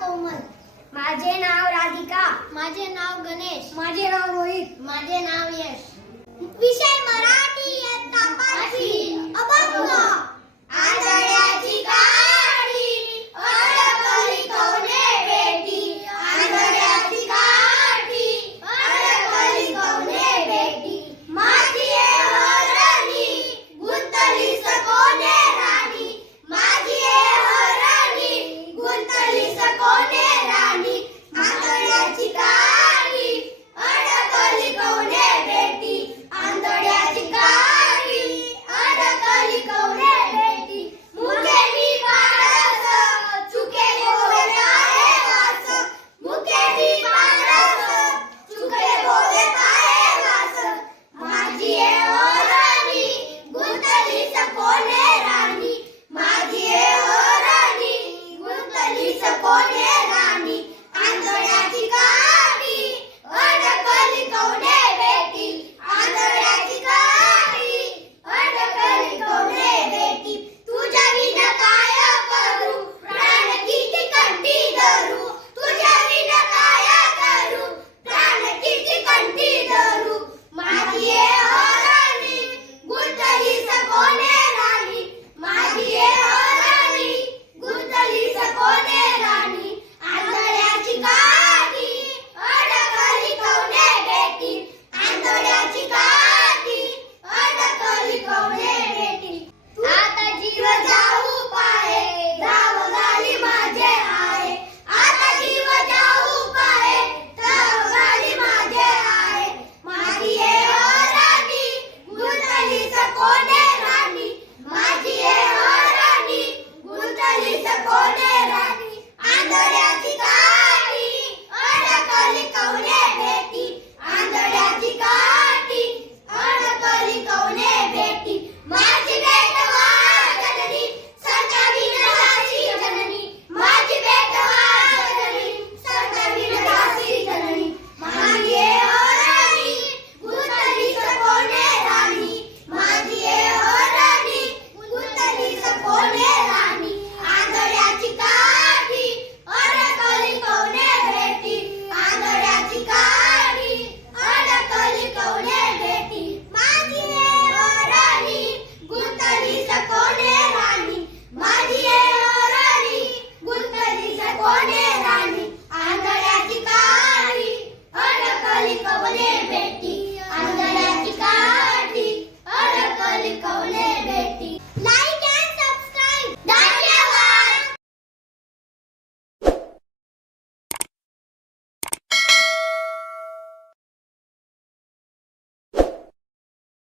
कोमल. माझे नाव राधिका. माझे नाव गणेश. माझे नाव रोहित. माझे नाव यश. विषय मराठी